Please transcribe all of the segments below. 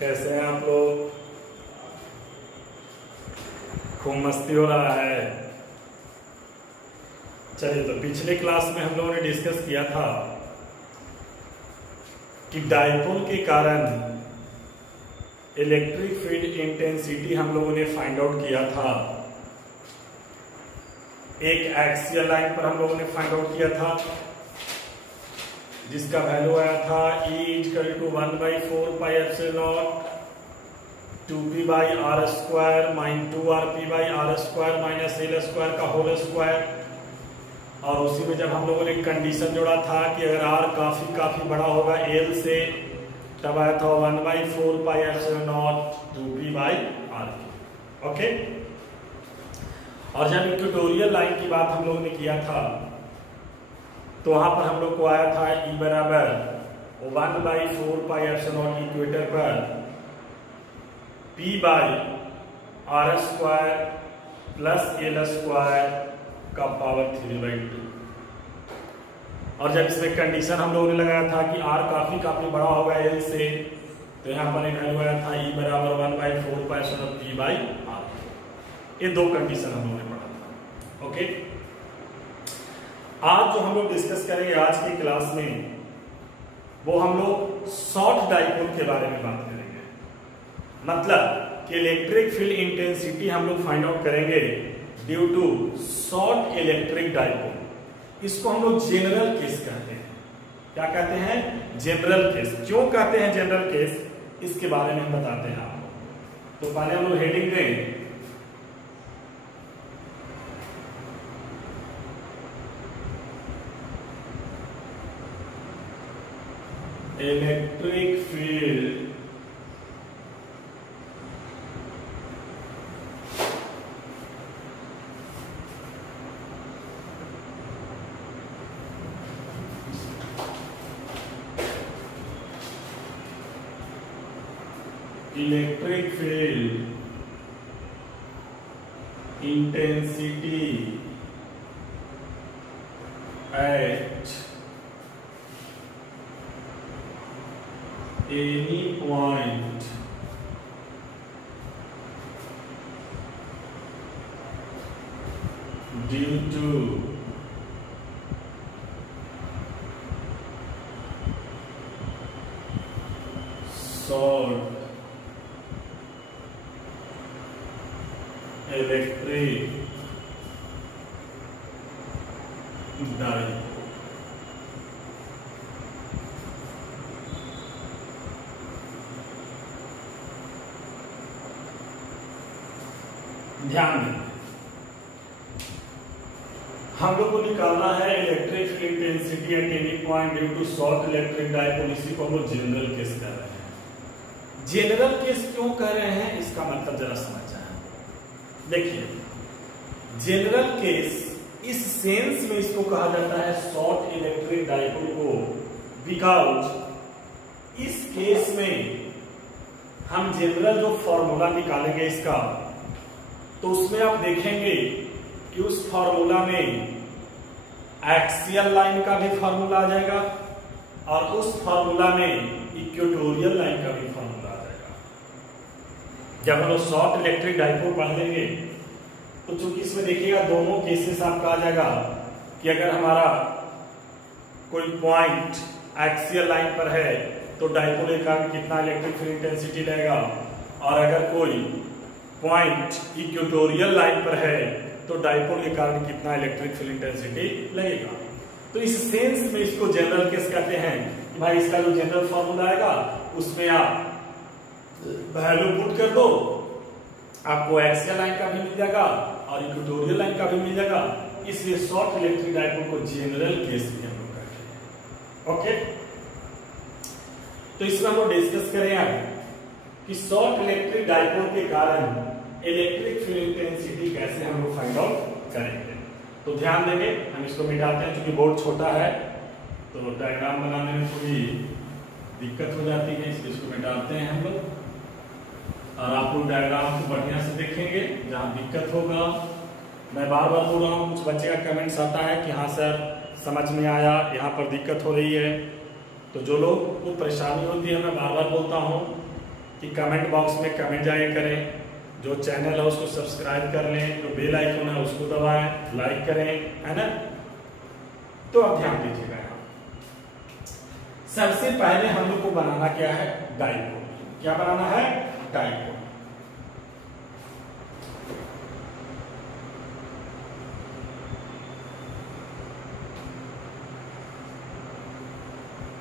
कैसे हैं आप लोग? खूब मस्ती हो रहा है। चलिए, तो पिछले क्लास में हम लोगों ने डिस्कस किया था कि डाइपोल के कारण इलेक्ट्रिक फील्ड इंटेंसिटी हम लोगों ने फाइंड आउट किया था। एक एक्सियल लाइन पर हम लोगों ने फाइंड आउट किया था जिसका वैल्यू आया था E=1/4πε0 2p/r² - 2rp/r² - l² का होल स्क्वायर। और उसी में जब हम लोगों ने कंडीशन जोड़ा था कि अगर r काफी बड़ा होगा l से, तब आया था 1/4πε0 2p/rp। ओके। और जब इक्वेटोरियल लाइन की बात हम लोगों ने किया था तो वहां पर हम लोग को आया था E = 1/4πε0 इक्वेटर पर p/r² + l² का पावर 3/2। और जब इसमें कंडीशन हम लोगों ने लगाया था कि r काफी बड़ा होगा l से, तो यहाँ पर एक वैल्यू आया था E = 1/4πε0 p/r। ये दो कंडीशन हम लोगों ने पढ़ा था। ओके। आज जो हम लोग डिस्कस करेंगे आज की क्लास में, वो हम लोग शॉर्ट डाइपोल के बारे में बात करेंगे। मतलब कि इलेक्ट्रिक फील्ड इंटेंसिटी हम लोग फाइंड आउट करेंगे due to short electric dipole. इसको हम लोग जनरल केस कहते हैं। क्या कहते हैं? General case. क्यों कहते हैं जनरल केस, इसके बारे में हम बताते हैं आपको। तो पहले हम लोग हेडिंग दें, electric field intensity eight any point due to short electric dipole। ध्यान दें, हम लोग को निकालना है electric field intensity at any point due to short electric dipole. इसी को हम लोग जनरल केस कह रहे हैं। जनरल केस क्यों कह रहे हैं, इसका मतलब जरा समझ जाए। देखिए, जनरल केस इस सेंस में इसको कहा जाता है शॉर्ट इलेक्ट्रिक डाइपोल को, बिकॉज इस केस में हम जनरल जो फॉर्मूला निकालेंगे इसका, तो उसमें आप देखेंगे कि उस फॉर्मूला में एक्सियल लाइन का भी फॉर्मूला आ जाएगा और उस फॉर्मूला में इक्वेटोरियल लाइन का भी फॉर्मूला आ जाएगा। जब हम लोग शॉर्ट इलेक्ट्रिक डाइपोल पढ़ लेंगे तो चूंकि इसमें देखिएगा दोनों केसेस आपका आ जाएगा कि अगर हमारा कोई पॉइंट एक्सियल लाइन पर है तो डाइपोल के कारण कितना इलेक्ट्रिक फील्ड इंटेंसिटी लेगा, और अगर कोई पॉइंट इक्वेटोरियल लाइन पर है तो डाइपोल के कारण कितना इलेक्ट्रिक फील्ड इंटेंसिटी लगेगा। तो इस सेंस में इसको जनरल केस कहते हैं कि भाई इसका जो जनरल फॉर्मूला आएगा उसमें आप वैल्यू पुट कर दो, आपको एक्सियल लाइन का भी मिल जाएगा और इक्वेटोरियल लाइन का भी मिल जाएगा। इसलिए शॉर्ट इलेक्ट्रिक डाइपोल को जनरल केस भी हम लोग कहते हैं। ओके। तो इसमें हम लोग डिस्कस करें कि शॉर्ट इलेक्ट्रिक डाइपोल के कारण इलेक्ट्रिक फील्ड इंटेंसिटी कैसे हम लोग फाइंड आउट करेंगे। तो ध्यान देंगे, हम इसको मिटाते हैं क्योंकि बोर्ड छोटा है तो डायग्राम बनाने में थोड़ी दिक्कत हो जाती है, इसलिए इसको मिटाते हैं हम लोग। और आप लोग डायग्राम को बढ़िया से देखेंगे। जहाँ दिक्कत होगा, मैं बार बार बोल रहा हूँ, कुछ बच्चे का कमेंट्स आता है कि हाँ सर समझ में आया, यहाँ पर दिक्कत हो रही है। तो जो लोग को परेशानी होती है, मैं बार बार बोलता हूँ कि कमेंट बॉक्स में कमेंट जाके करें, जो चैनल है उसको सब्सक्राइब कर लें, जो बेल आइकन है उसको दबाएं, लाइक करें, है ना। तो अब ध्यान दीजिएगा, सबसे पहले हम लोग को बनाना क्या है, डाइपोल। क्या बनाना है, डाइपोल।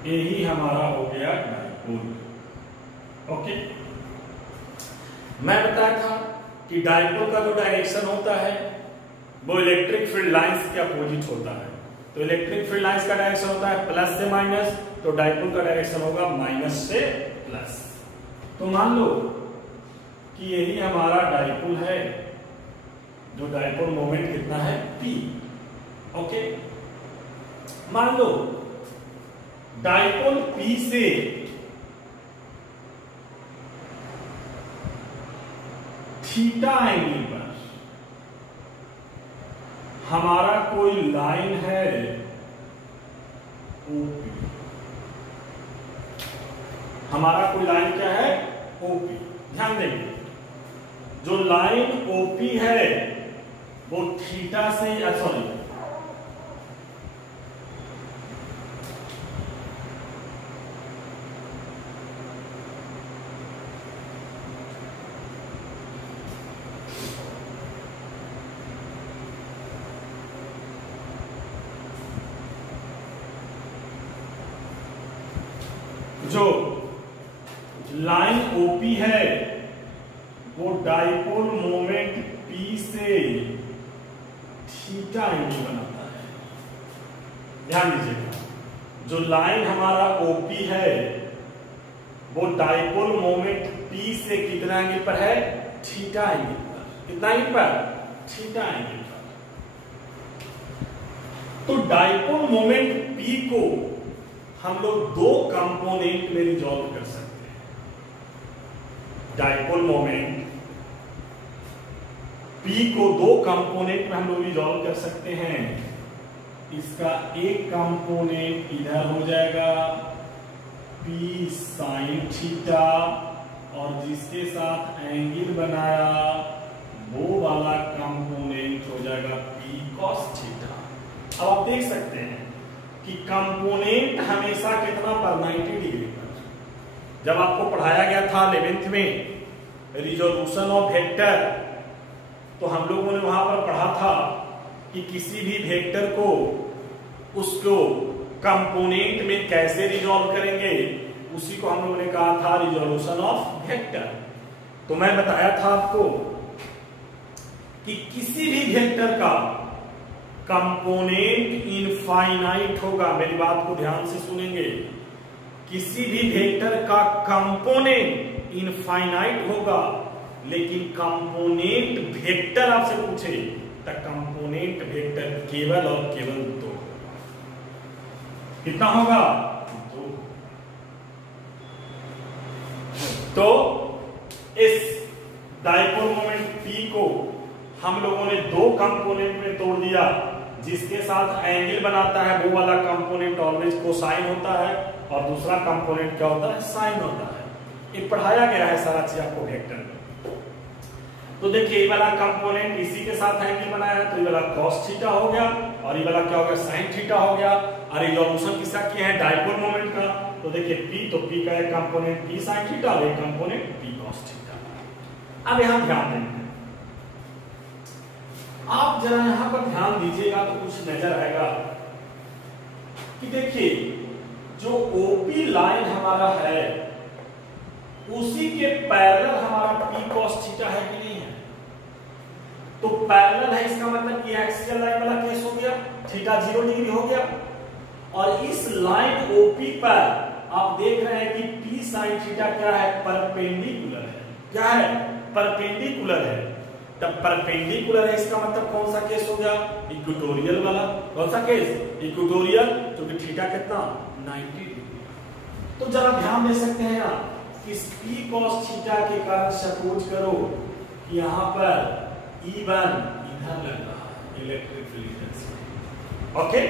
यही हमारा हो गया डाइपोल। ओके, मैं बताया था कि डाइपोल का जो डायरेक्शन होता है वो इलेक्ट्रिक फील्ड लाइंस के अपोजिट होता है। तो इलेक्ट्रिक फील्ड लाइंस का डायरेक्शन होता है प्लस से माइनस, तो डाइपोल का डायरेक्शन होगा माइनस से प्लस। तो मान लो कि यही हमारा डाइपोल है, जो डाइपोल मोमेंट कितना है, P। ओके, मान लो डाइपोल P से थीटा एंगल पर हमारा कोई लाइन है OP। हमारा कोई लाइन क्या है, OP। ध्यान देंगे, जो लाइन OP है वो थीटा से, सॉरी, जो लाइन OP है वो डाइपोल मोमेंट P से थीटा एंगल बनाता है। ध्यान दीजिएगा, जो लाइन हमारा OP है वो डाइपोल मोमेंट P से कितना एंगल पर है, थीटा एंगल पर। कितना एंगल पर, थीटा एंगल पर। तो डाइपोल मोमेंट P को हम लोग दो कंपोनेंट में रिजॉल्व कर सकते हैं। डाइपोल मोमेंट P को दो कंपोनेंट में हम लोग रिजॉल्व कर सकते हैं। इसका एक कंपोनेंट इधर हो जाएगा P साइन थीटा, और जिसके साथ एंगल बनाया वो वाला कंपोनेंट हो जाएगा P cos थीटा। अब आप देख सकते हैं कि कंपोनेंट हमेशा कितना पर, 90 डिग्री पर। जब आपको पढ़ाया गया था 11th में रिजोल्यूशन ऑफ वेक्टर, तो हम लोगों ने वहां पर पढ़ा था कि किसी भी वेक्टर को उसको कंपोनेंट में कैसे रिजॉल्व करेंगे, उसी को हम लोगों ने कहा था रिजोल्यूशन ऑफ वेक्टर। तो मैं बताया था आपको कि किसी भी वेक्टर का कंपोनेंट इनफाइनाइट होगा। मेरी बात को ध्यान से सुनेंगे, किसी भी वेक्टर का कंपोनेंट इनफाइनाइट होगा, लेकिन कंपोनेंट वेक्टर आपसे पूछे तो कंपोनेंट वेक्टर केवल और केवल दो। कितना होगा, दो। तो इस डाइपोल मोमेंट P को हम लोगों ने दो कंपोनेंट में तोड़ दिया। जिसके साथ एंगल बनाता है वो वाला कंपोनेंट ऑलवेज कोसाइन होता है, और दूसरा कंपोनेंट क्या होता है, साइन होता है। ये पढ़ाया गया है सारा चीज आपको वेक्टर में। तो देखिए, ये वाला कंपोनेंट इसी के साथ एंगल बनाया है, तो ये वाला cos थीटा हो गया, और ये वाला क्या हो गया, sin थीटा हो गया। और रिजोल्यूशन किसका किया है, डाइपोल मोमेंट का। तो देखिए P, तो P का एक कंपोनेंट P sin थीटा और एक कंपोनेंट P cos थीटा। अब यहां ध्यान देंगे, आप जरा यहां पर ध्यान दीजिएगा तो कुछ नजर आएगा कि देखिए, जो OP लाइन हमारा है उसी के पैरेलल हमारा P cos थीटा है कि नहीं है। तो पैरेलल है, इसका मतलब कि एक्सियल लाइन वाला केस हो गया, थीटा 0 डिग्री हो गया। और इस लाइन OP पर आप देख रहे हैं कि P sin थीटा क्या है, परपेंडिकुलर है। क्या है, परपेंडिकुलर है। तब परपेंडिकुलर है, इसका मतलब कौन सा केस हो गया, इक्वेटोरियल वाला। कौन सा केस, इक्वेटोरियल, क्योंकि थीटा कितना, 90 डिग्री। तो जरा ध्यान दे सकते हैं आप, इस P cos थीटा के कारण सपोज करो कि यहां पर E1 इधर लग रहा है, इलेक्ट्रिक फील्ड इंटेंसिटी। ओके,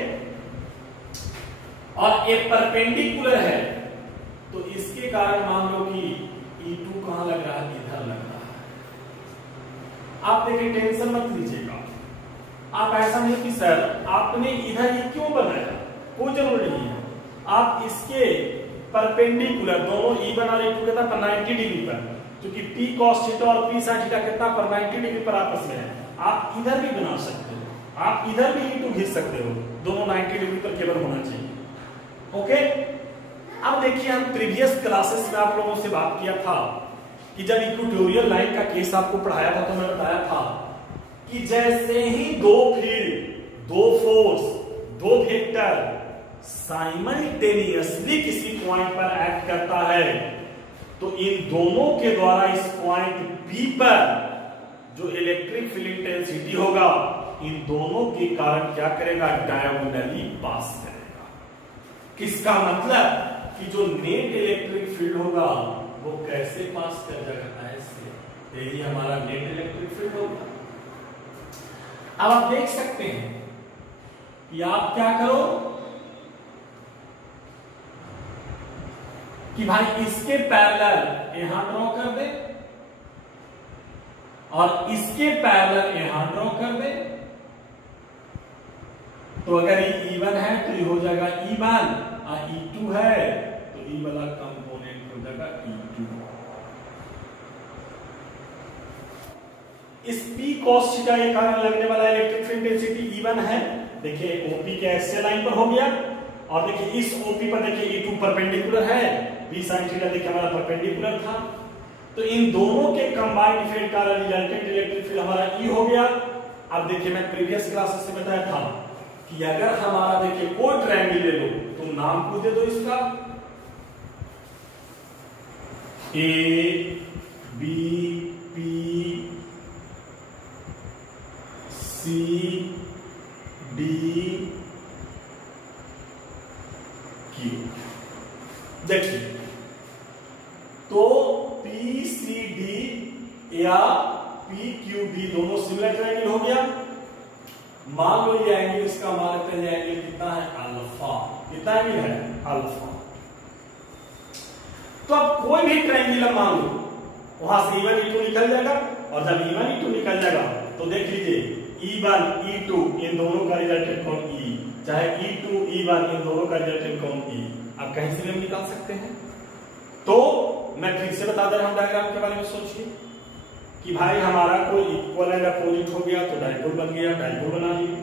और एक परपेंडिकुलर है, तो इसके कारण मान लो कि E2 कहां लग रहा है, इधर लग रहा है। आप देखिए टेंशन मत लीजिएगा, आप ऐसा नहीं कि सर आपने इधर ये क्यों बनाया, कोई जरूरी नहीं है। आप इसके परपेंडिकुलर दोनों E1 और E2 कितना पर 90 डिग्री पर, क्योंकि P cos थीटा और P sin थीटा कितना पर 90 डिग्री पर आपस में है। आप इधर भी बना सकते हो, आप इधर भी E2 खींच सकते हो, दोनों 90 डिग्री पर केवल होना चाहिए। ओके, अब देखिए हम प्रीवियस क्लासेस में आप लोगों से बात किया था कि जब इक्वेटोरियल लाइन का केस आपको पढ़ाया था तो मैं बताया था कि जैसे ही दो फील्ड, दो फोर्स, दो वेक्टर साइमल्टेनियसली किसी पॉइंट पर एक्ट करता है तो इन दोनों के द्वारा इस पॉइंट P पर जो इलेक्ट्रिक फील्ड इंटेंसिटी होगा इन दोनों के कारण क्या करेगा, डायगोनली पास करेगा। किसका मतलब कि जो नेट इलेक्ट्रिक फील्ड होगा वो कैसे पास कर जाएगा, ऐसे, यही हमारा नेट इलेक्ट्रिक फील्ड होगा। अब आप देख सकते हैं कि आप क्या करो कि भाई इसके पैरेलल यहां ड्रॉ कर दे और इसके पैरेलल यहां ड्रॉ कर दे। तो अगर ये E1 है तो ये हो जाएगा E1 और E2 है तो E वाला कंपोनेंट हो जाएगा E2। इस P cos थीटा के कारण लगने वाला इलेक्ट्रिक फील्ड इंटेंसिटी E1 है। देखिए OP के एक्सियल लाइन पर हो गया और देखिए इस OP पर देखिए E2 परपेंडिकुलर है, P sin थीटा देखिए हमारा परपेंडिकुलर था, तो इन दोनों के कंबाइंड इफेक्ट का रिजल्टेंट इलेक्ट्रिक फील्ड हमारा E हो गया। अब देखिए मैं प्रीवियस क्लासेस में बताया था कि अगर हमारा देखिए कोई ट्रायंगल ले लो, तुम नाम को दे दो इसका A B P C D Q। देखिए तो P C D या P Q D दोनों सिमिलर ट्रायंगल हो गया। मान लो ये एंगल इसका मान लेते हैं, एंगल कितना है, अल्फा। कितना एंगल है, अल्फा। तो अब कोई भी ट्रायंगल मान लो, वहां से E1 E2 निकल जाएगा और जब E1 E2 निकल जाएगा तो देख लीजिए E1 E2 इन दोनों का रिजल्टेंट कौन E, चाहे E2 E1 इन दोनों का रिजल्टेंट कौन E, आप कहीं से भी हम निकाल सकते हैं। तो मैं फिर से बता दे रहा हूं डायग्राम के बारे में। सोचिए कि भाई हमारा कोई इक्वल एंड अपोजिट हो गया तो डाइपोल बन गया, डाइपोल बना लिए।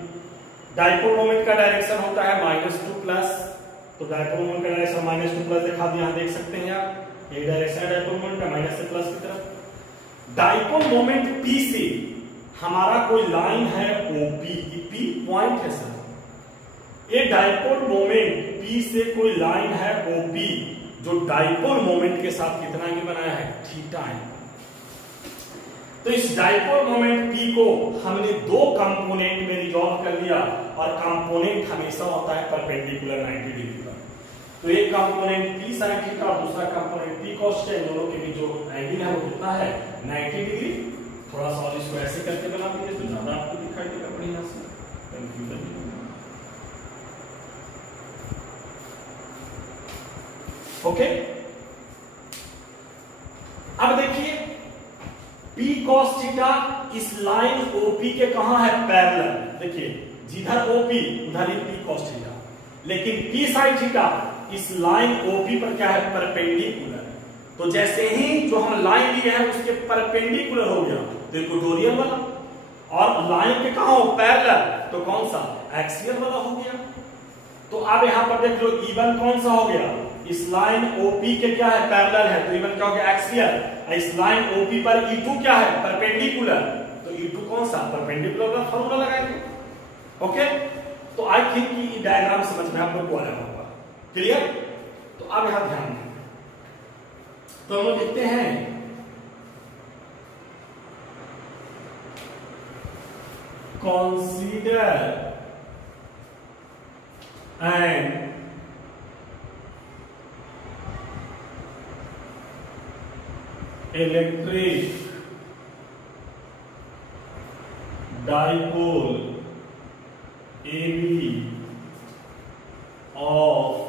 डाइपोल मोमेंट का डायरेक्शन होता है -2 प्लस, तो डाइपोल मोमेंट का डायरेक्शन -2 प्लस दिखा दिया, देख सकते हैं आप, ये डायरेक्शन है डाइपोल मोमेंट का, माइनस से प्लस की तरफ। डाइपोल मोमेंट P से हमारा कोई लाइन है OP, P पॉइंट है सर। ये डाइपोल मोमेंट P से कोई लाइन है OP जो डाइपोल मोमेंट के साथ कितना एंगल बनाया है, थीटा एंगल। तो इस डाइपोल मोमेंट P को हमने दो कंपोनेंट में रिजॉल्व कर दिया और कंपोनेंट हमेशा होता है परपेंडिकुलर 90 डिग्री पर। तो एक कंपोनेंट P sin थीटा और दूसरा कंपोनेंट P cos थीटा, दोनों के बीच जो एंगल है वो कितना है, 90 डिग्री। थोड़ा सा और इसको ऐसे करके बना दीजिए तो ज्यादा आपको दिखाई देगा बढ़िया से, कंफ्यूजन नहीं होगा। ओके, अब देखिए P cos थीटा इस लाइन OP के कहां है, पैरेलल। देखिए जिधर OP उधर ही P cos थीटा, लेकिन P sin थीटा इस लाइन OP पर क्या है, परपेंडिकुलर। तो जैसे ही जो हम लाइन लिए हैं उसके परपेंडिकुलर हो गया तो इक्वेटोरियल वाला, और लाइन के कहां हो, पैरेलल, तो कौन सा, एक्सियल वाला हो गया। तो अब यहां पर देख लो E1 कौन सा हो गया, इस लाइन OP के क्या है, पैरेलल है, तो E1 क्या हो गया, एक्सियल। इस लाइन OP पर E2 क्या है, परपेंडिकुलर, तो E2 कौन सा, परपेंडिकुलर का फॉर्मूला लगाएंगे। ओके, तो आई थिंक कि डायग्राम समझ में आप लोग को आया होगा, क्लियर। तो अब यहां ध्यान दें, तो हम लोग देखते हैं consider an electric dipole AB of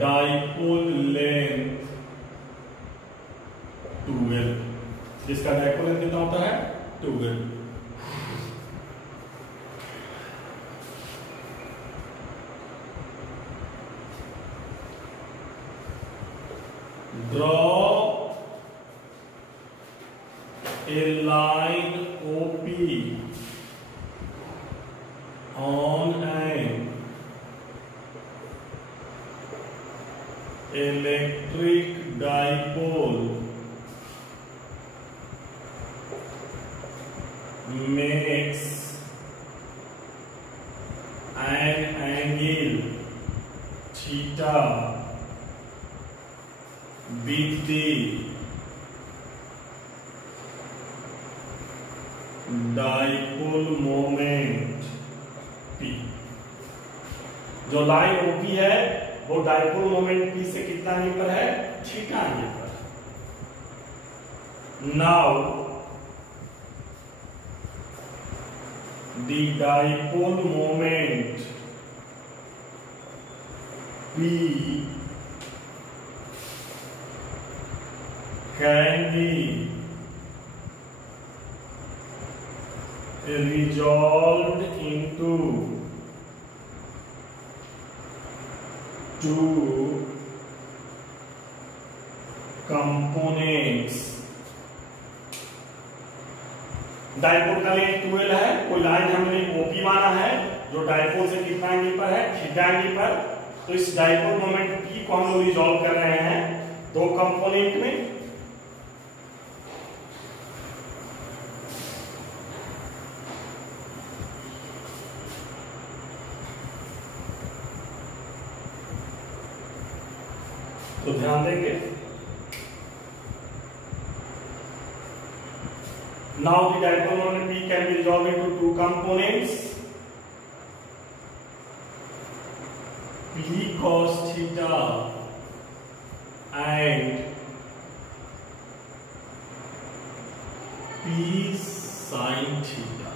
dipole length 12, जिसका डाइपोल लेंथ कितना होता है 12। Draw a line OP on an electric dipole makes an angle theta with the dipole moment P। जो लाइन OP है वो डाइपोल मोमेंट P से कितना angle पर है, थीटा एंगल पर। Now the dipole moment P can be resolved into two components। Dipole का length 12 है, कोई लाइन हमने OP माना है जो डाइपोल से कितना एंगल पर है, थीटा एंगल पर। तो इस डाइपोल मोमेंट P को हम लोग रिजॉल्व कर रहे हैं दो कंपोनेंट में। तो ध्यान देंगे, now the dipole moment P can be resolved into two components, P cos theta and P sin theta।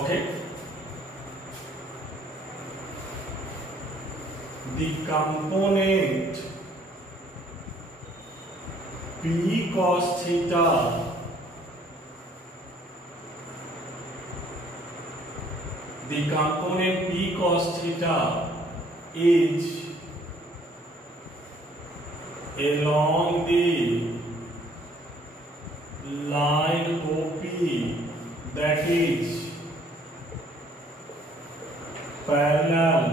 Okay, the component P cos theta is along the line OP, that is parallel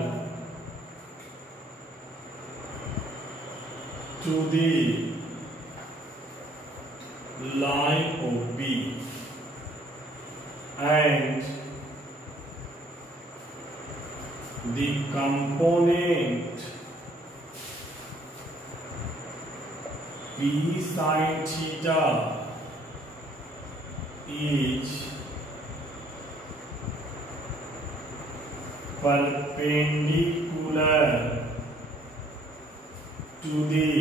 to the line OP, and the component P sin theta is perpendicular to the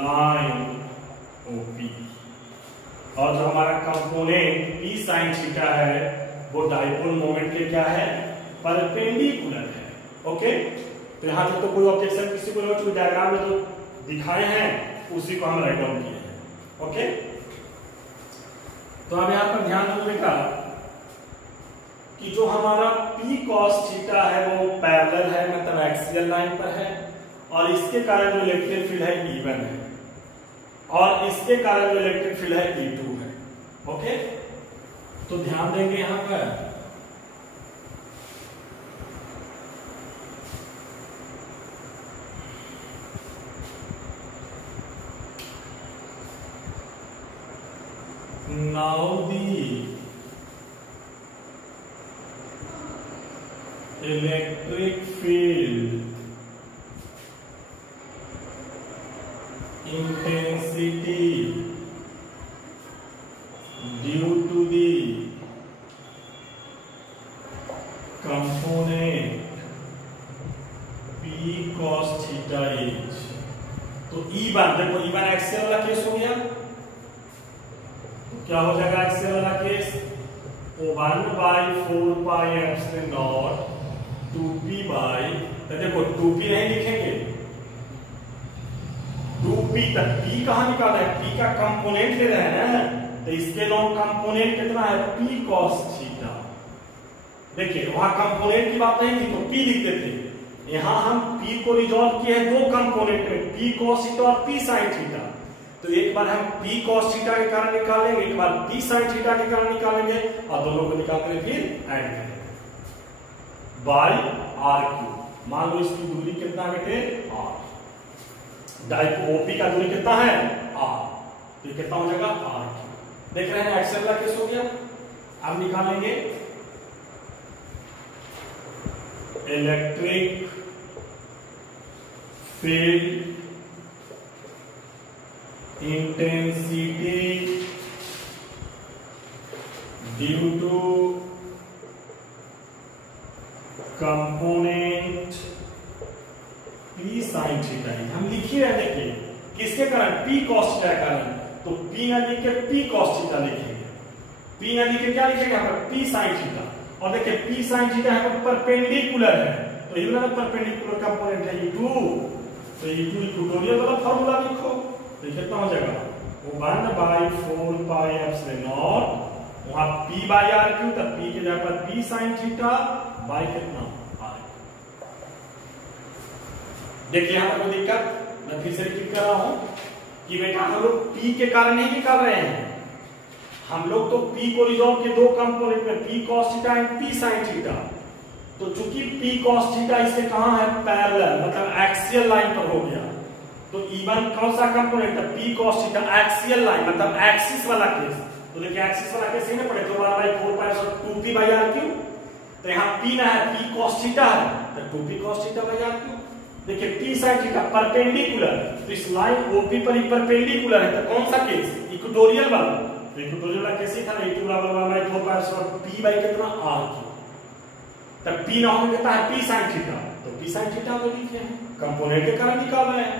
line OP। और जो हमारा component P sin theta है वो dipole moment के क्या है, perpendicular है। Okay, तो यहां तक तो कोई ऑब्जेक्शन किसी को नहीं, जो डायग्राम में जो दिखाए हैं उसी को हम राइट डाउन किए हैं। ओके, तो अब यहां पर ध्यान रखने का कि जो हमारा P cos थीटा है वो पैरेलल है, मतलब एक्सियल लाइन पर है, और इसके कारण जो इलेक्ट्रिक फील्ड है E1 है, और इसके कारण जो इलेक्ट्रिक फील्ड है E2 है। ओके, तो ध्यान देंगे यहां पर now the electric field intensity due to the component P cos theta is, तो E1, देखो E1 एक्सियल वाला केस हो गया, क्या हो जाएगा एक्सियल वाला case, 1/4 pi epsilon not 2p by, तो देखो 2p नहीं लिखेंगे, 2p तक p कहां निकाला है, p का कंपोनेंट ले रहे हैं ना, तो इसके लॉन्ग कंपोनेंट कितना है, p cos थीटा। देखिए वहां कंपोनेंट की बात नहीं थी तो p लिखते थे, यहां हम p को रिजॉल्व किए हैं दो कंपोनेंट में, p cos थीटा और p sin थीटा। तो एक बार हम p cos थीटा के कारण निकालेंगे, एक बार p sin थीटा के कारण निकालेंगे, और दोनों को निकाल कर फिर ऐड करेंगे बाई r क्यूब। मान लो इसकी दूरी कितना बेटे, r, डाइपोल OP का दूरी कितना है, r, तो ये कितना हो जाएगा r क्यूब। देख रहे हैं एक्सेल का केस हो गया। अब निकालेंगे electric field intensity due to component p sin theta. हम लिखिए देखिए किसके कारण, p cos थीटा के कारण, तो p ना लिख के p cos थीटा लिखेंगे, p ना लिख के क्या लिखेंगे यहाँ पर p sin थीटा। और देखिए p sin थीटा यहाँ पर परपेंडिकुलर है, तो ये वाला परपेंडिकुलर कंपोनेंट है E2, तो E2 इक्वेटोरियल वाला फार्मूला लिखो, तो कितना हो जाएगा 1/4 पाई एप्सिलॉन नॉट, वहां p बाई r क्यों, तब p के जगह पर p sin थीटा बाई कितना r। देखिए यहां पर कोई दिक्कत, मैं फिर से रिपीट कर रहा हूं कि बेटा हम लोग p के कारण नहीं निकाल रहे हैं, हम लोग तो p को रिजॉल्व के दो कंपोनेंट में p cos theta and p sin theta. तो चूंकि p cos थीटा इसके कहां है, पैरेलल, मतलब एक्सियल लाइन पर हो गया, तो E1 कौन सा कंपोनेंट है, p cos theta axial line, मतलब एक्सिस वाला केस। तो देखिए एक्सिस वाला केस ही ना पड़े, तो 1/4 पाई 2p बाई r क्यूब, तो यहाँ p ना है, p cos थीटा है, तो 2p cos theta by r cube. देखिए p sin थीटा परपेंडिकुलर, तो इस लाइन OP पर ही परपेंडिकुलर है, तो कौन सा केस, इक्वेटोरियल वाला, तो इक्वेटोरियल वाला केस ही था ना, E2 बराबर 1/4 पाई p बाई कितना r क्यूब, तब p ना होने देता है p sin थीटा, तो p sin थीटा को लिखे हैं, कंपोनेंट के कारण निकाल रहे हैं।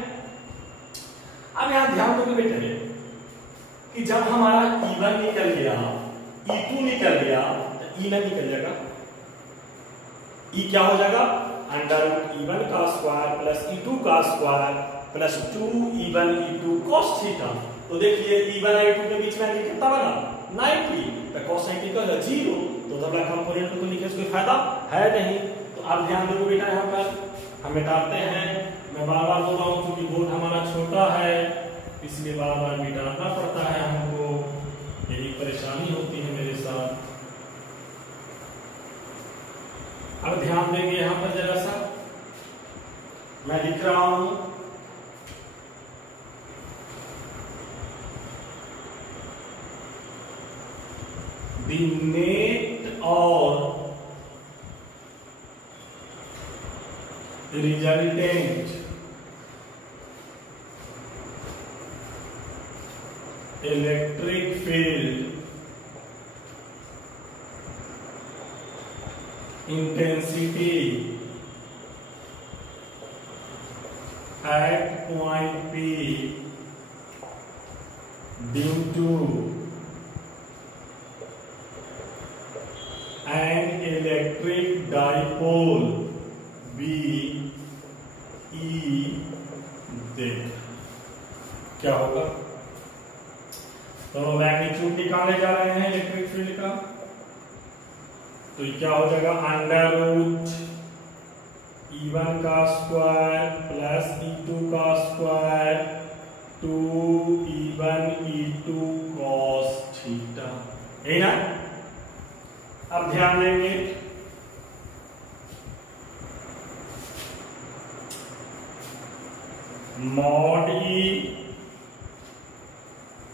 अब यहां ध्यान दोगे बेटे कि जब हमारा E1 निकल गया, E2 निकल गया, तो E ना निकल जाएगा, E क्या हो जाएगा, √E1 का स्क्वायर प्लस E2 का square plus 2E1 E2 cos theta. तो देखिए E1 और E2 के बीच में एंगल कितना बना, 90, तो cos 90 का 0, तो दबला कंपोनेंट को लिखे कोई फायदा है नहीं। तो आप ध्यान दो बेटा, यहाँ पर हम मिटाते हैं, मैं बार बार बोल रहा हूँ क्योंकि बोर्ड हमारा छोटा है इसलिए बार बार मिटाना पड़ता है हमको, यही परेशानी होती है मेरे साथ। अब ध्यान देंगे यहाँ पर जरा सा, मैं लिख रहा हूं द नेट और resultant electric field intensity at point P due to an electric dipole B E देख क्या होगा, दोनों मैग्नीट्यूड निकाले जा रहे हैं इलेक्ट्रिक फील्ड का, तो ये क्या हो जाएगा √E1 का स्क्वायर प्लस E2 का square 2E1 E2 cos theta, यही ना। अब ध्यान देंगे mod E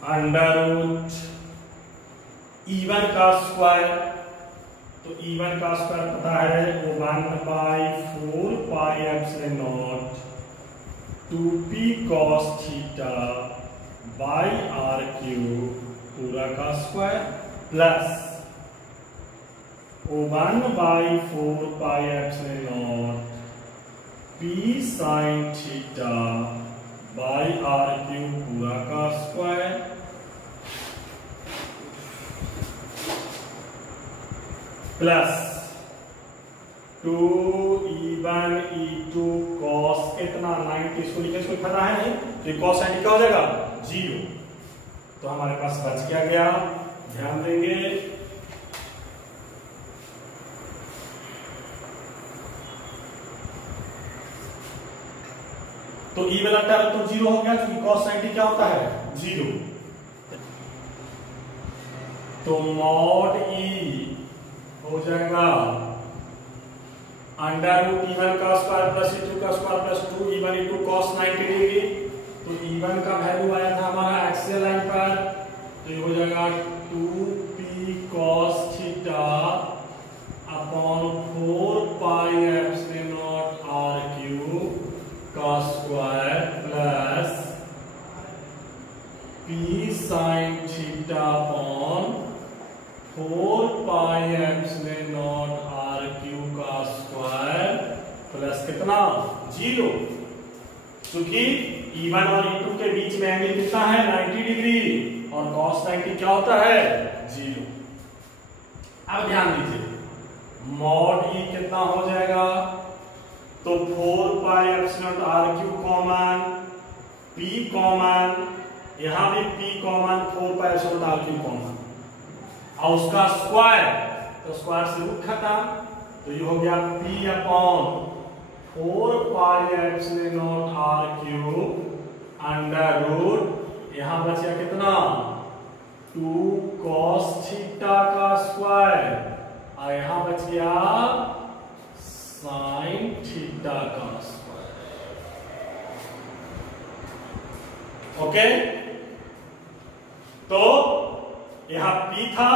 √E1 का स्क्वायर, तो E1 का स्क्वायर पता है वो 1/4 पाई epsilon not 2p cos theta by r cube पूरा का square plus 1/4 pi epsilon not p sin theta by r cube पूरा का square plus 2E1 E2 cos कितना 90, इसको लिखने से कोई फायदा है नहीं, तो cos 90 क्या हो जाएगा 0। तो हमारे पास बच क्या गया, ध्यान देंगे। तो E वाला टर्म तो 0 हो गया, क्योंकि cos 90 क्या होता है 0। तो mod E हो जाएगा अंडर रूट E1 का स्क्वायर प्लस E2 का square plus 2E1 E2 cos 90 degree. तो E1 का वैल्यू आया था हमारा एक्सियल लाइन पर, तो ये हो जाएगा 2p cos theta upon 4 pi epsilon naught r cube का square plus p sin theta upon 4 pi epsilon naught r cube का स्क्वायर प्लस कितना 0, क्योंकि E1 और E2 के बीच में एंगल कितना है 90 डिग्री और cos 90 क्या होता है 0। अब ध्यान दीजिए mod E कितना हो जाएगा, तो 4 pi epsilon r cube common, p common, यहां भी p common, 4 pi epsilon r cube common और उसका स्क्वायर, तो स्क्वायर से रूट खत्म, तो ये हो गया p upon 4 pi epsilon naught r cube under root, यहां बचा कितना 2 cos थीटा का स्क्वायर और यहां बच गया sin थीटा का स्क्वायर। ओके, तो यहां p था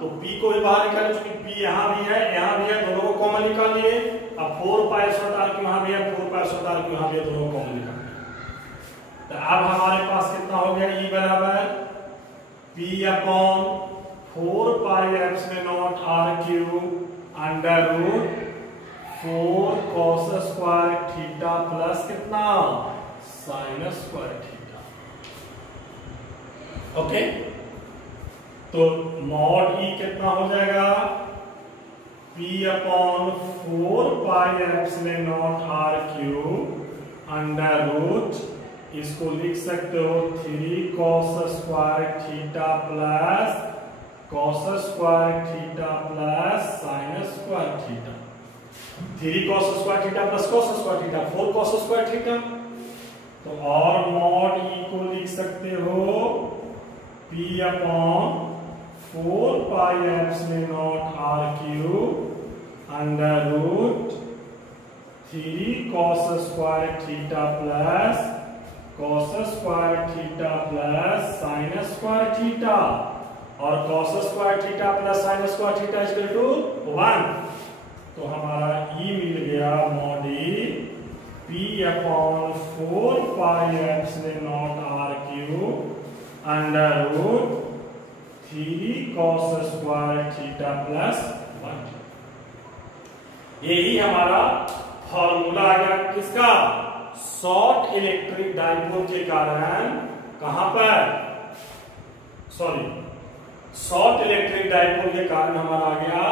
तो p को भी बाहर निकाले, क्योंकि p यहां भी है यहां भी है, दोनों को कॉमन निकाल लिए। अब 4 पाई एप्सिलॉन r क्यूब यहां भी है, 4 पाई एप्सिलॉन r क्यूब यहां भी है, दोनों को कॉमन निकाल लिए। तो अब हमारे पास कितना हो गया E बराबर p upon 4 pi epsilon naught r cube under root 4 cos square theta plus कितना sin स्क्वायर थीटा। ओके, तो mod E कितना हो जाएगा p upon 4 pi epsilon naught r cube under root, इसको लिख सकते हो 3 cos square theta plus cos square theta plus sin square theta. 3 cos square theta plus cos square theta 4 cos square theta. तो और mod E को लिख सकते हो p upon 4 pi epsilon naught r cube under root 3 cos square theta plus cos square theta plus sin square theta, और cos square theta plus sin square theta equal to 1। तो हमारा E मिल गया mod E p upon 4 pi epsilon naught r cube under root 3 cos square theta plus 1। यही हमारा formula आ गया किसका, short electric dipole के कारण, कहां पर सॉरी शॉर्ट इलेक्ट्रिक डाइपोल के कारण हमारा आ गया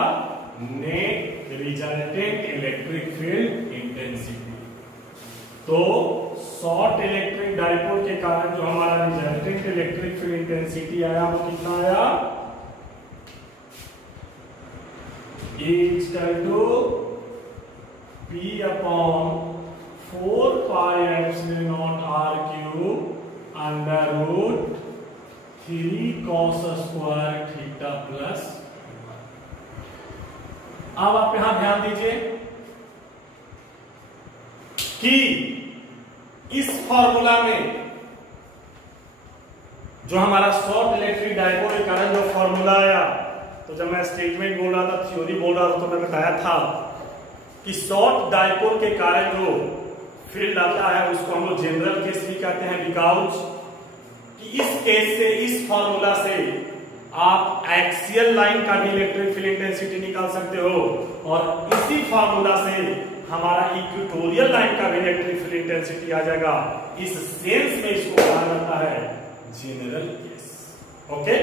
net resultant electric field intensity. तो शॉर्ट इलेक्ट्रिक डाइपोल के कारण जो हमारा रिजल्टेंट इलेक्ट्रिक फील्ड इंटेंसिटी आया वो कितना आया, equal to p upon 4 pi epsilon naught r cube under root 3 cos square theta plus. अब आप यहां ध्यान दीजिए कि इस फॉर्मूला में जो हमारा शॉर्ट इलेक्ट्रिक डाइपोल के कारण जो फॉर्मूला आया, तो जब मैं स्टेटमेंट बोल रहा था, थ्योरी बोल रहा था, तो मैं बताया था कि शॉर्ट डाइपोल के कारण जो फील्ड आता है उसको हम लोग जनरल केस भी कहते हैं, बिकॉज कि इस केस से, इस फॉर्मूला से आप एक्सियल लाइन का भी इलेक्ट्रिक फील्ड इंटेंसिटी निकाल सकते हो, और इसी फॉर्मूला से हमारा इक्वेटोरियल लाइन का भी इलेक्ट्रिक फील्ड इंटेंसिटी आ जाएगा। इस सेंस में इसको कहा जाता है जनरल केस। ओके,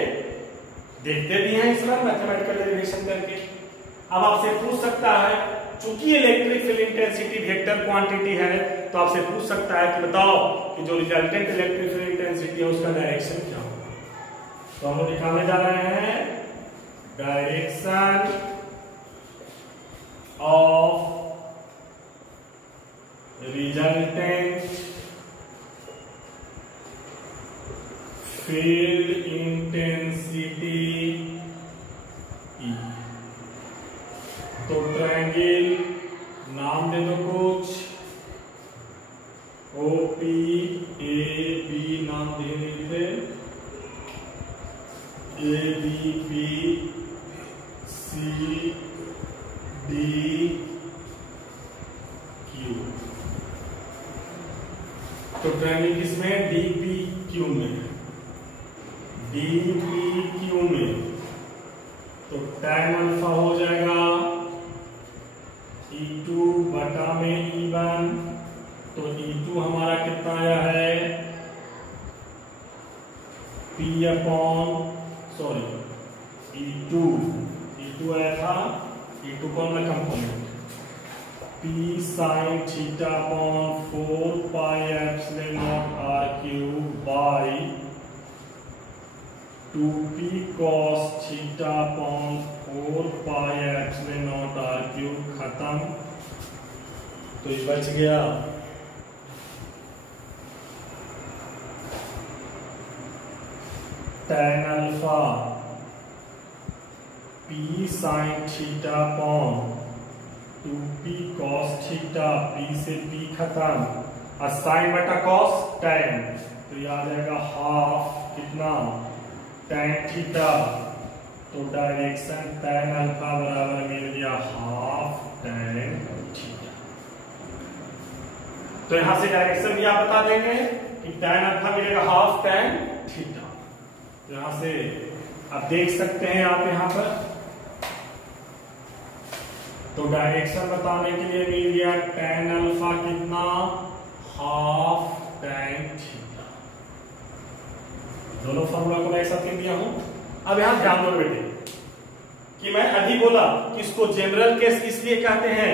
देखते भी हैं इस बार मैथमेटिकल डेरिवेशन करके। अब आपसे पूछ सकता है चूंकि electric field intensity vector quantity है तो आपसे पूछ सकता है कि बताओ कि जो रिजल्टेंट इलेक्ट्रिक फील्ड इंटेंसिटी है उसका डायरेक्शन क्या होगा। तो हम लोग निकालने जा रहे हैं direction of resultant field intensity E। तो ट्रायंगल नाम दे दो कुछ, OP AB नाम दे थे, ABP CD Q। तो ट्रायंगल किसमें, DPQ में, DPQ में। तो tan अल्फा हो जाएगा E2 बटा में E1। तो E2 हमारा कितना आया है E2 आया था, E2 कौन सा component, P sin theta upon 4 pi epsilon naught R cube by 2p cos theta upon 4 pi epsilon naught R cube. खत्म। तो ये बच गया tan alpha P sin theta upon 2p cos theta, P से P खत्म, और sin बटा cos tan। तो ये आ जाएगा हाफ कितना tan थीटा। तो डायरेक्शन tan अल्फा बराबर मिल गया हाफ tan थीटा। तो यहां से डायरेक्शन भी आप बता देंगे कि tan अल्फा मिलेगा हाफ tan थीटा। तो यहां से आप देख सकते हैं आप यहां पर, तो डायरेक्शन बताने के लिए मिल गया tan अल्फा कितना हाफ tan थीटा। दोनों फॉर्मूला को मैं एक साथ लिख दिया हूं। अब यहां ध्यान दो बेटे कि मैं अभी बोला कि इसको जनरल केस इसलिए कहते हैं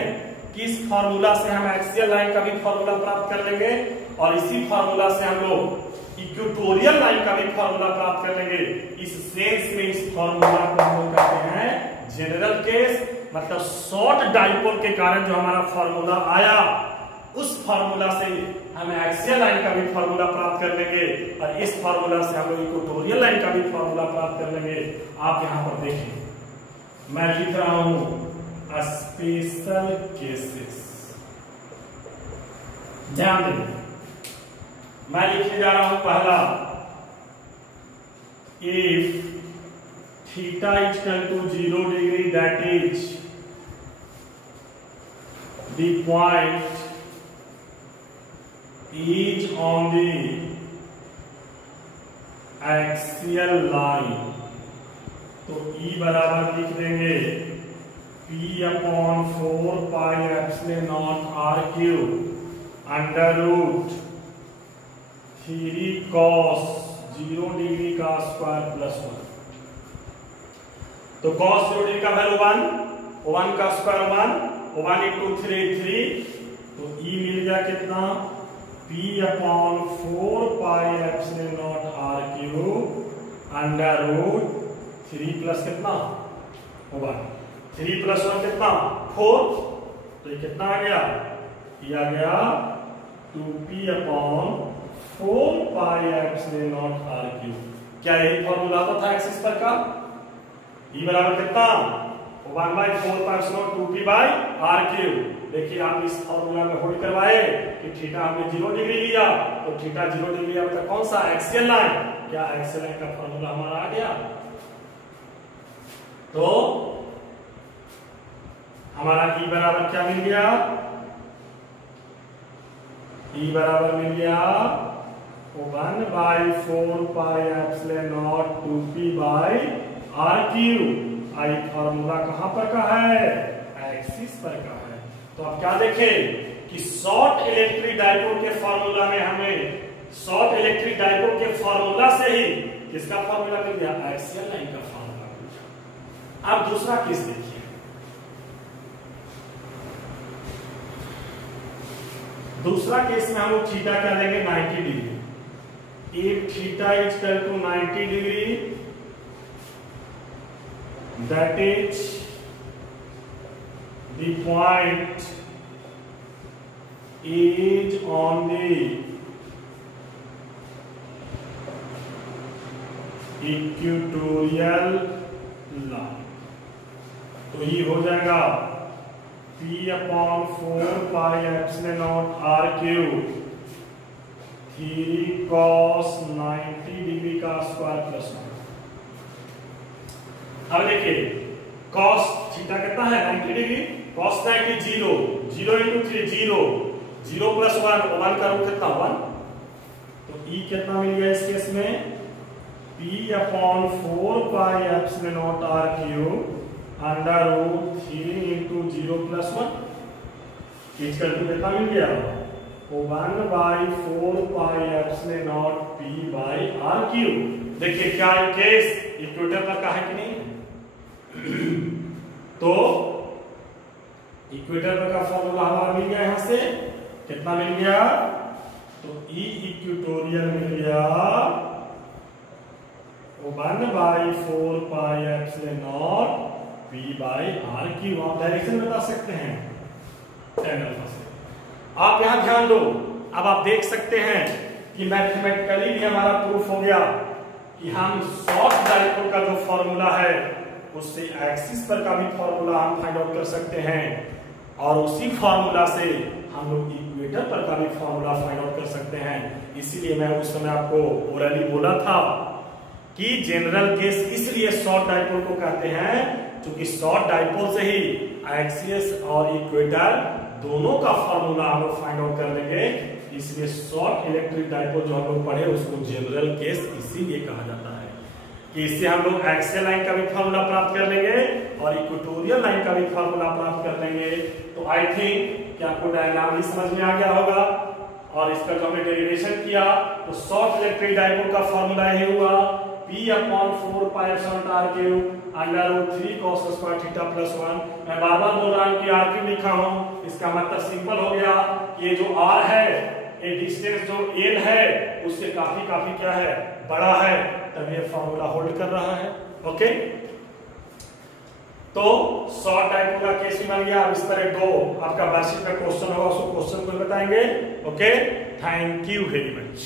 कि इस फॉर्मूला से हम एक्सियल लाइन का भी फॉर्मूला प्राप्त कर लेंगे और इसी फॉर्मूला से हम लोग इक्वेटोरियल लाइन का भी फॉर्मूला प्राप्त कर लेंगे। इस सेंस में इस फॉर्मूला को हम लोग कहते हैं जनरल केस, मतलब शॉर्ट डाइपोल के कारण जो हमारा फॉर्मूला आया उस फॉर्मूला से हम एक्सियल लाइन का भी फॉर्मूला प्राप्त कर लेंगे और इस फॉर्मूला से हम लोग इक्वेटोरियल लाइन का भी फॉर्मूला प्राप्त कर लेंगे। आप यहां पर देखिए मैं लिख रहा हूं स्पेशल केसेस। ध्यान दें मैं लिखने जा रहा हूं पहला, if theta equal to 0 degree that is the point is on the axial line। तो E बराबर लिख देंगे P upon 4 pi epsilon naught R cube under root 3 cos 0 degree का स्क्वायर प्लस 1। तो cos 0 डिग्री का वैल्यू 1 का square 1 into 3 तो E मिल गया कितना P upon 4 pi epsilon naught R cube under root 3 plus कितना 1, 3 प्लस 1 कितना 4। तो ये कितना आ गया, ये आ गया 2p upon 4 pi epsilon naught R cube. क्या यही फॉर्मूला था एक्सिस पर का, E बराबर कितना 1/4 pi epsilon 2p by R cube. देखिए आप इस फॉर्मूला में होल्ड करवाए कि थीटा हमने 0 डिग्री लिया, तो थीटा 0 डिग्री लिया मतलब कौन सा एक्सियल लाइन। क्या एक्सियल लाइन का फॉर्मूला हमारा आ गया। तो हमारा E बराबर क्या मिल गया, E बराबर मिल गया 1/4 पाई epsilon not 2p by R cube. I formula कहां पर का है, एक्सिस पर का है। तो आप क्या देखें कि शॉर्ट इलेक्ट्रिक डाइपोल के फॉर्मूला में हमें शॉर्ट इलेक्ट्रिक डाइपोल के फॉर्मूला से ही किसका फॉर्मूला मिल गया, एक्सियल लाइन का फॉर्मूला मिल गया। अब दूसरा केस देखिए, दूसरा केस में हम लोग थीटा क्या लेंगे 90 degree. If theta is equal to 90 degree that is the point is on the equatorial line, तो ये हो जाएगा P/4πε0r³ 3 cos 90 डिग्री का स्क्वायर प्लस 1। अब देखिए cos थीटा कितना है 90 डिग्री, cos 90 0 0 into 3 0 0 plus 1 1 का रूट कितना 1, तो E कितना मिल गया इस केस में P/4πε0r³ √3 into 0 plus 1 इसका रूट कितना मिल गया 1/4πε0p/r³। देखिए क्या ये केस इक्वेटर पर का है कि नहीं, तो इक्वेटर पर का फॉर्मूला हमारा मिल गया यहां से कितना मिल गया, तो E इक्वेटोरियल मिल गया 1/4πε0p/r³। आप डायरेक्शन बता सकते हैं tan अल्फा से। आप यहां ध्यान दो, अब आप देख सकते हैं कि मैथमेटिकली भी हमारा प्रूफ हो गया कि हम शॉर्ट डाइपोल का जो फॉर्मूला है उससे एक्सिस पर का भी फॉर्मूला हम फाइंड आउट कर सकते हैं, और उसी फॉर्मूला से हम लोग इक्वेटर पर का भी फॉर्मूला फाइंड आउट कर सकते हैं। इसीलिए मैं उस समय आपको ओरली बोला था कि जनरल केस इसलिए शॉर्ट डाइपोल को कहते हैं क्योंकि शॉर्ट डाइपोल से ही एक्सिस और इक्वेटर दोनों का फॉर्मूला हम लोग फाइंड आउट कर लेंगे। इसलिए शॉर्ट इलेक्ट्रिक डाइपोल जो हम लोग पढ़े उसको जनरल केस इसीलिए कहा जाता है कि इससे हम लोग एक्सियल लाइन का भी फॉर्मूला प्राप्त कर लेंगे और इक्वेटोरियल लाइन का भी फॉर्मूला प्राप्त कर लेंगे। तो आई थिंक कि आपको डायग्राम भी समझ में आ गया होगा, और इसका जो हमने डेरिवेशन किया तो शॉर्ट इलेक्ट्रिक डाइपोल का फॉर्मूला यही हुआ P/4πε0r³ √3 cos² थीटा प्लस 1। मैं बार बार बोल रहा हूं कि r³ लिखा हूं, इसका मतलब सिंपल हो गया, ये जो r है ये डिस्टेंस जो l है उससे काफी क्या है बड़ा है, तब ये फॉर्मूला होल्ड कर रहा है। ओके, तो शॉर्ट डाइपोल का केस भी बन गया। अब इस तरह दो आपका वार्षिक का क्वेश्चन होगा, उसको क्वेश्चन को बताएंगे। Okay, thank you very much.